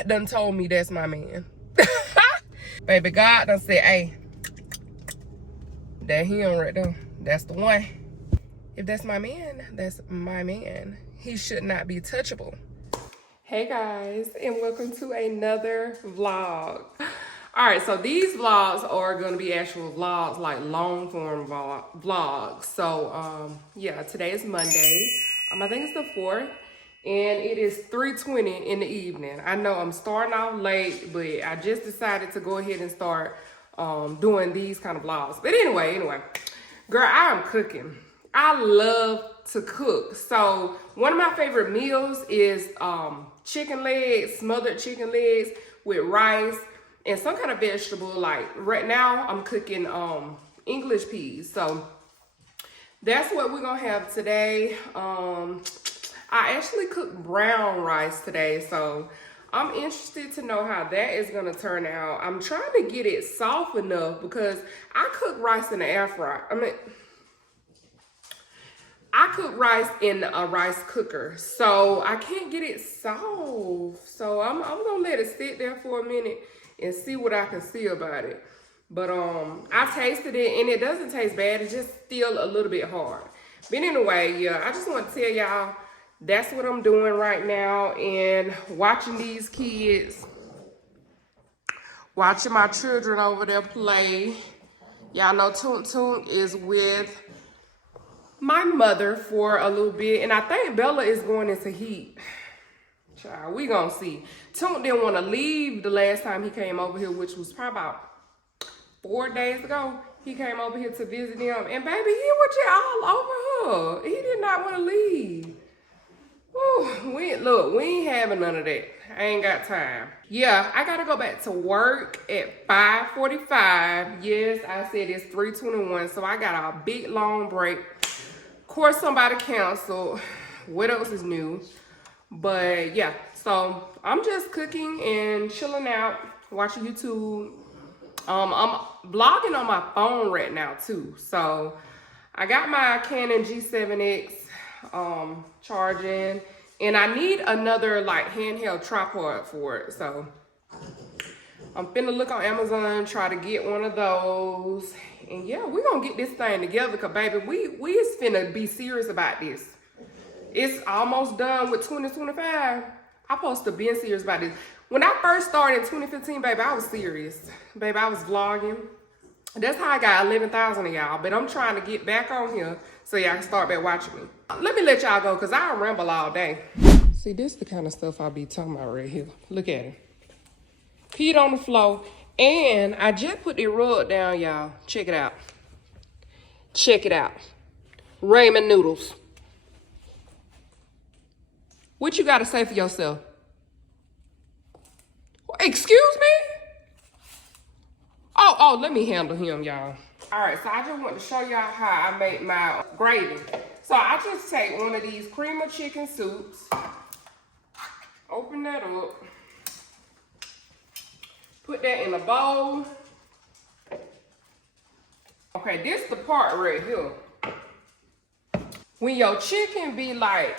God done told me that's my man. Baby, God done said, hey, that him right there, that's the one. If that's my man, that's my man. He should not be touchable. Hey guys, and welcome to another vlog. All right, so these vlogs are gonna be actual vlogs, like long form vlogs. So yeah, today is Monday. I think it's the 4th, and it is 3:20 in the evening. I know I'm starting off late, but I just decided to go ahead and start doing these kind of vlogs. But anyway, girl, I am cooking. I love to cook. So one of my favorite meals is chicken legs, smothered chicken legs with rice and some kind of vegetable. Like right now I'm cooking English peas. So that's what we're gonna have today. I actually cooked brown rice today, so I'm interested to know how that is gonna turn out. I'm trying to get it soft enough because I cook rice in the air fryer. I cook rice in a rice cooker, so I can't get it soft. So I'm gonna let it sit there for a minute and see what I can see about it. But I tasted it and it doesn't taste bad. It's just still a little bit hard. But anyway, yeah, I just want to tell y'all that's what I'm doing right now, and watching these kids, watching my children over there play. Y'all know Toon is with my mother for a little bit, and I think Bella is going into heat. Child, we gonna see. Toon didn't want to leave the last time he came over here, which was probably about 4 days ago. He came over here to visit him, and baby, he was just all over her. He did not want to leave. Ooh, we ain't having none of that. I ain't got time. Yeah, I gotta go back to work at 5:45. Yes, I said it's 3:21, so I got a big long break. Of course, somebody canceled. What else is new? But yeah, so I'm just cooking and chilling out, watching YouTube. I'm vlogging on my phone right now too. So I got my Canon G7X charging, and I need another like handheld tripod for it. So I'm finna look on Amazon, try to get one of those. And yeah, we're gonna get this thing together, cause baby, we is finna be serious about this. It's almost done with 2025. I'm supposed to be serious about this. When I first started in 2015, baby, I was serious. Baby, I was vlogging. That's how I got 11,000 of y'all. But I'm trying to get back on here so y'all can start back watching me. Let me let y'all go, cause I ramble all day. See, this is the kind of stuff I be talking about right here. Look at it. Peed on the floor. And I just put the rug down, y'all. Check it out. Check it out. Ramen noodles. What you gotta say for yourself? Excuse me? Oh, let me handle him, y'all. All right, so I just want to show y'all how I make my gravy. So I just take one of these cream of chicken soups, open that up, put that in a bowl. Okay, this the part right here. When your chicken be like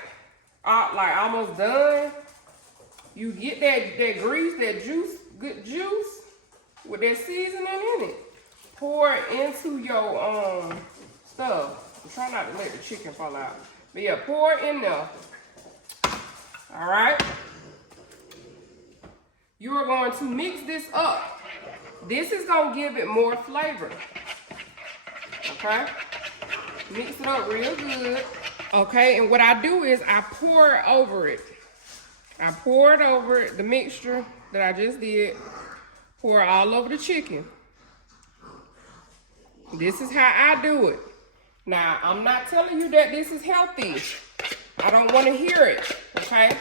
almost done, you get that grease, that juice, good juice with that seasoning in it. Pour it into your stuff. I'm trying not to let the chicken fall out. But yeah, pour it in there. All right. You are going to mix this up. This is gonna give it more flavor. Okay? Mix it up real good. Okay, and what I do is I pour it over it. I pour it over the mixture that I just did. Pour it all over the chicken. This is how I do it. Now, I'm not telling you that this is healthy. I don't want to hear it, okay?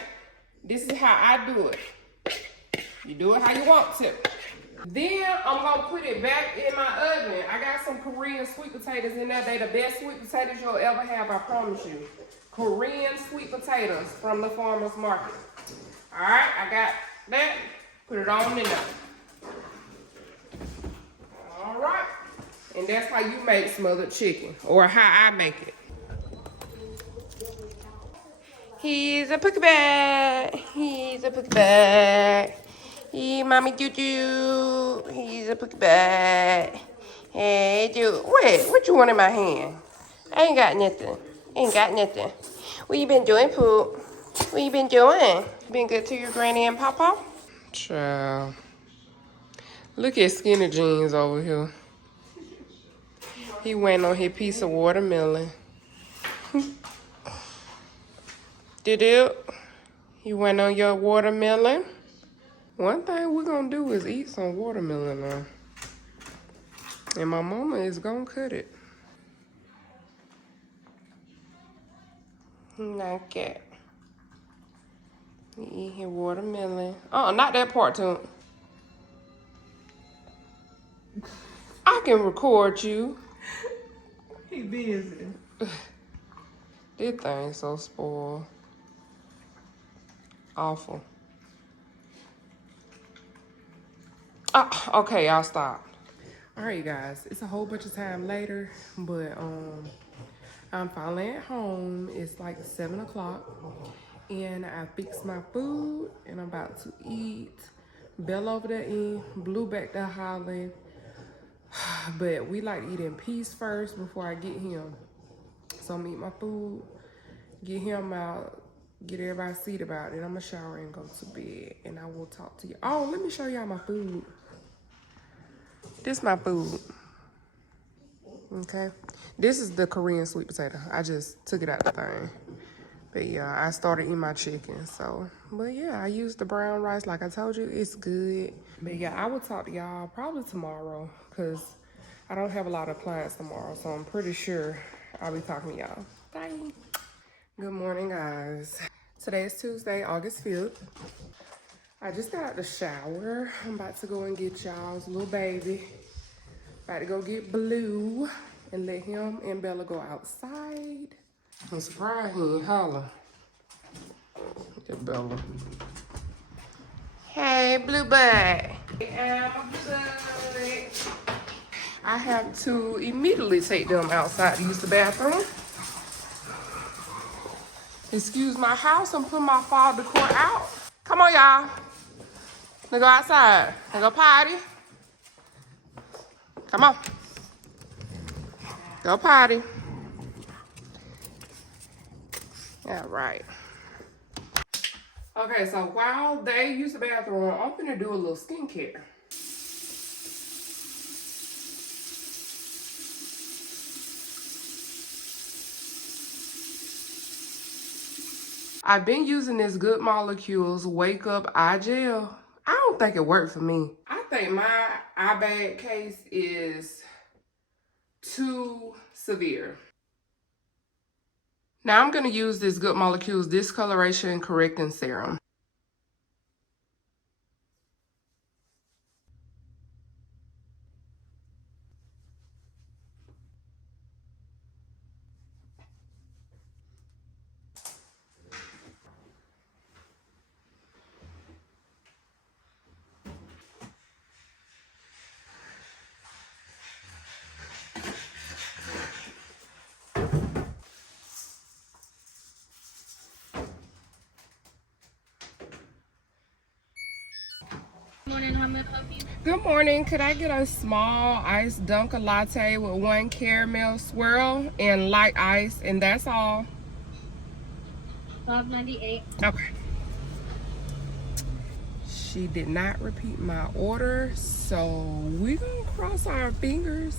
This is how I do it. You do it how you want to. Then I'm gonna put it back in my oven. I got some Korean sweet potatoes in there. They the best sweet potatoes you'll ever have, I promise you. Korean sweet potatoes from the farmer's market. All right, I got that. Put it on in there. All right, and that's how you make smothered chicken, or how I make it. He's a pookie bag. He's a pookie bag. Hey, mommy doo-doo. He's a pookie bag. Hey, dude. Wait, what you want in my hand? I ain't got nothing. Ain't got nothing. What you been doing, Poop? What you been doing? Been good to your granny and papa? Child. Look at Skinny Jeans over here. He went on his piece of watermelon. Did it? You went on your watermelon? One thing we're gonna do is eat some watermelon now. And my mama is gonna cut it. Like it. You eat his watermelon. Oh, not that part too. I can record you. He busy. This thing so spoiled. Awful. Okay, I'll stop. All right, guys, it's a whole bunch of time later, but I'm finally at home. It's like 7 o'clock, and I fixed my food, and I'm about to eat. Bella over there eating, Blue back there hollering, but we like to eat in peace first before I get him. So I'm eating my food, get him out, get everybody seated about it. I'm gonna shower and go to bed, and I will talk to you. Oh, let me show y'all my food. This my food. Okay. This is the Korean sweet potato. I just took it out the thing. But yeah, I started eating my chicken. So, but yeah, I used the brown rice. Like I told you, it's good. But yeah, I will talk to y'all probably tomorrow because I don't have a lot of clients tomorrow. So I'm pretty sure I'll be talking to y'all. Bye. Good morning, guys. Today is Tuesday, August 5th. I just got out the shower. I'm about to go and get y'all's little baby. About to go get Blue and let him and Bella go outside. I'm surprised he ain't holler. Look at Bella. Hey, Blue Bud. Hey, Blue. I have to immediately take them outside to use the bathroom. Excuse my house. I'm putting my fall decor out. Come on, y'all. Let's go outside. Let's go potty. Come on. Go potty. All right. Okay, so while they use the bathroom, I'm gonna do a little skincare. I've been using this Good Molecules Wake Up Eye Gel. I don't think it worked for me. I think my eye bag case is too severe. Now I'm gonna use this Good Molecules Discoloration Correcting Serum. Morning, how may I help you? Good morning. Could I get a small iced Dunkin' latte with 1 caramel swirl and light ice, and that's all? $12.98. Okay. She did not repeat my order, so we're gonna cross our fingers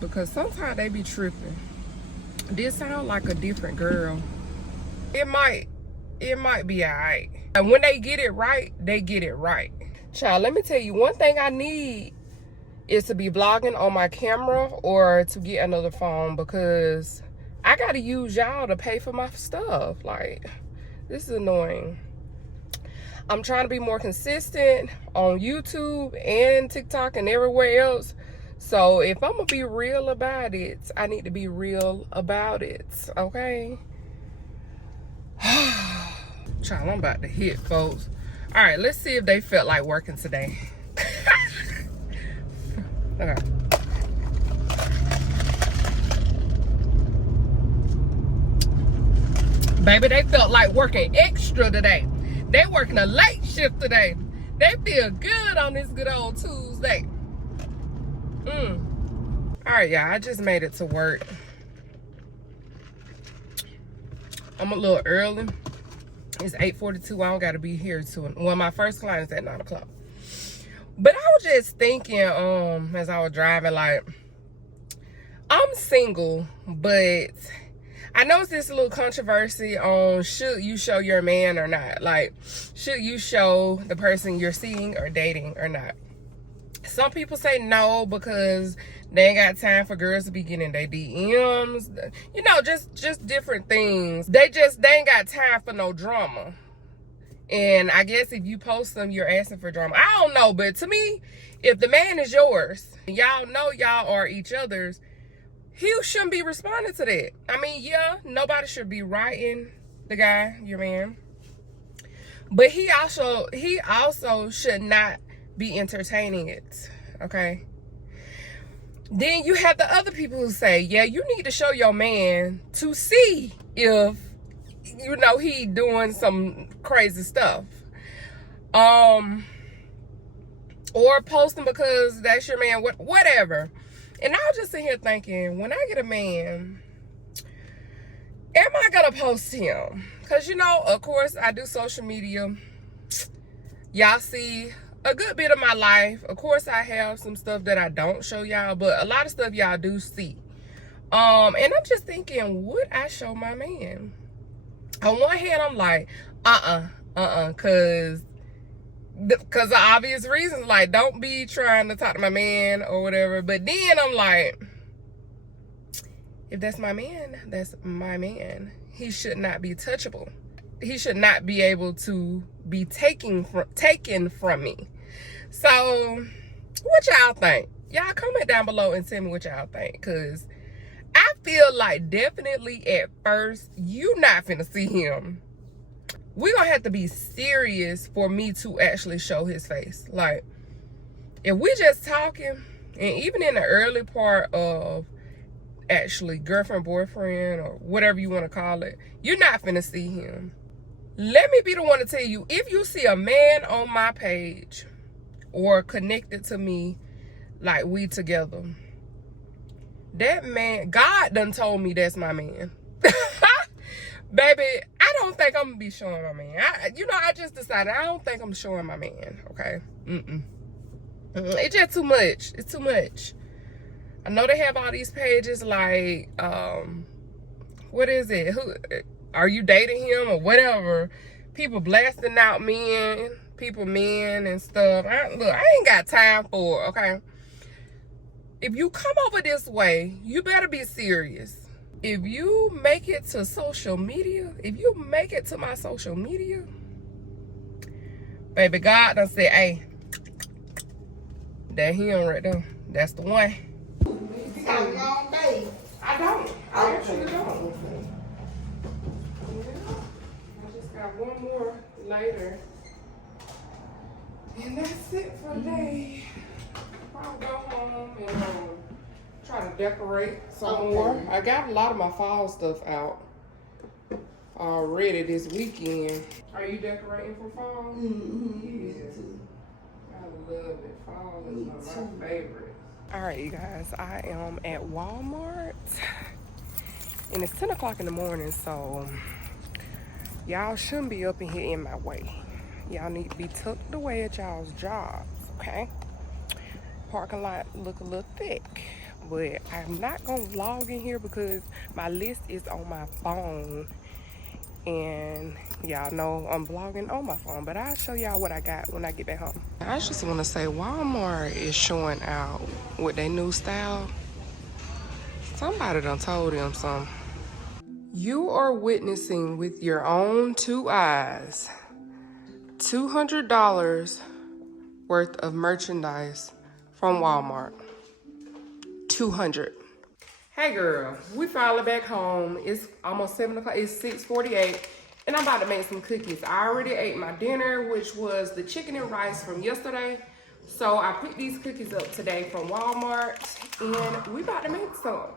because sometimes they be tripping. This sound like a different girl. It might be all right. And when they get it right, they get it right. Child, let me tell you, one thing I need is to be vlogging on my camera or to get another phone because I gotta use y'all to pay for my stuff. Like, this is annoying. I'm trying to be more consistent on YouTube and TikTok and everywhere else. So if I'm gonna be real about it, I need to be real about it, okay? Child, I'm about to hit, folks. All right, let's see if they felt like working today. Okay. Baby, they felt like working extra today. They working a late shift today. They feel good on this good old Tuesday. All right, y'all, I just made it to work. I'm a little early. It's 8:42. I don't got to be here till, well, my first client is at 9 o'clock. But I was just thinking, as I was driving, like, I'm single, but I know it's this little controversy on should you show your man or not. Like, should you show the person you're seeing or dating or not? Some people say no because they ain't got time for girls to be getting their DMs. You know, just different things. They ain't got time for no drama. And I guess if you post them, you're asking for drama. I don't know, but to me, if the man is yours, y'all know y'all are each other's, he shouldn't be responding to that. I mean, yeah, nobody should be writing the guy, your man. But he also should not be entertaining it, okay? Then you have the other people who say, yeah, you need to show your man to see if, you know, he doing some crazy stuff. Or post him because that's your man, whatever. And I was just sitting here thinking, when I get a man, am I gonna post him? Because, you know, of course, I do social media. Y'all see a good bit of my life. Of course, I have some stuff that I don't show y'all, but a lot of stuff y'all do see. And I'm just thinking, would I show my man? On one hand, I'm like, because of obvious reasons, like, don't be trying to talk to my man or whatever. But then I'm like, if that's my man, that's my man. He should not be touchable. He should not be able to be taken from me. So, what y'all think? Y'all comment down below and tell me what y'all think. Because I feel like definitely at first, you not finna see him. We're going to have to be serious for me to actually show his face. Like, if we just talking, and even in the early part of actually girlfriend, boyfriend, or whatever you want to call it, you're not finna see him. Let me be the one to tell you, if you see a man on my page or connected to me, like we together, that man, God done told me that's my man. Baby, I don't think I'm gonna be showing my man. I just decided I don't think I'm showing my man, okay? It's just too much. It's too much. I know they have all these pages like, what is it? Who are you dating him or whatever? People blasting out men and stuff. Look, I ain't got time for it, okay? If you come over this way, you better be serious. If you make it to social media, if you make it to my social media, baby, God done said, hey, that him right there, that's the one. You got a long day. I don't. I actually don't. Yeah, I just got one more later. And that's it for today. I'll go home and try to decorate some more. I got a lot of my fall stuff out already this weekend. Are you decorating for fall? Yes. I love it. Fall is one of my favorites. All right, you guys, I am at Walmart and it's 10 o'clock in the morning, so y'all shouldn't be up in here in my way. Y'all need to be tucked away at y'all's jobs, okay? Parking lot look a little thick, but I'm not gonna vlog in here because my list is on my phone, and y'all know I'm vlogging on my phone, but I'll show y'all what I got when I get back home. I just want to say Walmart is showing out with their new style. Somebody done told them something. You are witnessing with your own two eyes $200 worth of merchandise from Walmart. 200. Hey girl, we finally back home. It's almost 7 o'clock. It's 6:48, and I'm about to make some cookies. I already ate my dinner, which was the chicken and rice from yesterday. So I picked these cookies up today from Walmart, and we about to make some.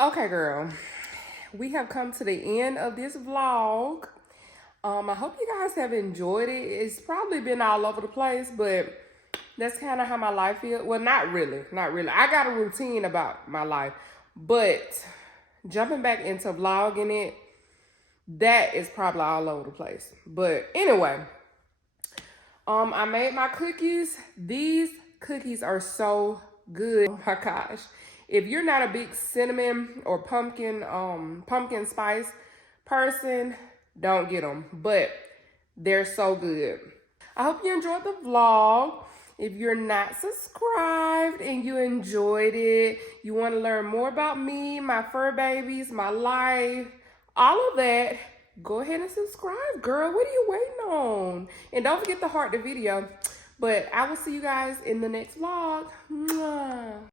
Okay, girl, we have come to the end of this vlog. I hope you guys have enjoyed it. It's probably been all over the place, but that's kind of how my life is. Well, not really, not really. I got a routine about my life, but jumping back into vlogging it, that is probably all over the place. But anyway, I made my cookies. These cookies are so good. Oh my gosh. If you're not a big cinnamon or pumpkin spice person, don't get them. But they're so good. I hope you enjoyed the vlog. If you're not subscribed and you enjoyed it, you want to learn more about me, my fur babies, my life, all of that, go ahead and subscribe, girl. What are you waiting on? And don't forget to heart the video. But I will see you guys in the next vlog. Mwah.